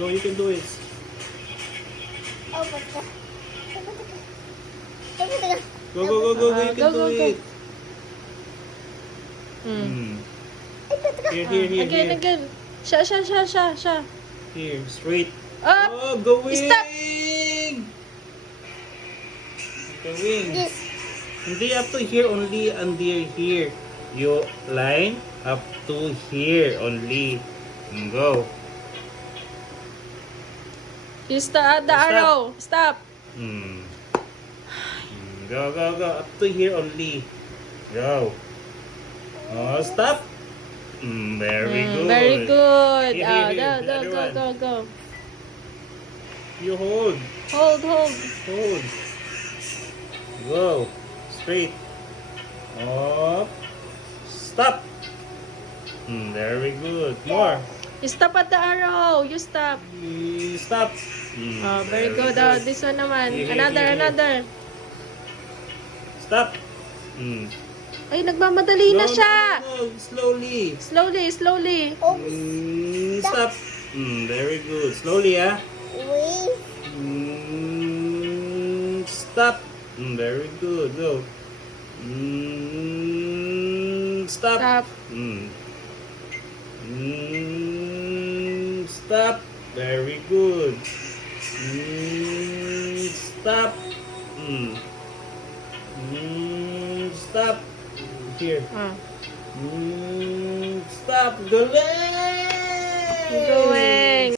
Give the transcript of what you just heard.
Go, you can do it. Oh, but Go, go, go, go, go. You can Go, do go, go. it. Mm. Here, here, here, Again, here. again. Siya. Here, straight. Up. Oh, going. Stop. Going. this. Hindi up to here only, under here. You line up to here only. Go. You start the Stop. arrow. Stop. Go, go, go. Up to here only. Go. Oh, stop. Very good. Very good. Here, Ah, here, the other one. go. You hold. Hold. Hold. Go. Straight. Up. Stop. Very good. More. You stop at the arrow. You stop. Stop. Oh, very good. This one naman. Here, Another. Stop. Ay, nagmamadali na siya. No. Slowly. Slowly. Oh, Stop. Very good. Slowly, ah. wait. Stop. Very good. Go. Stop. Stop. Stop. Very good. Stop. Stop. Here. Ah. Stop. Galing! Go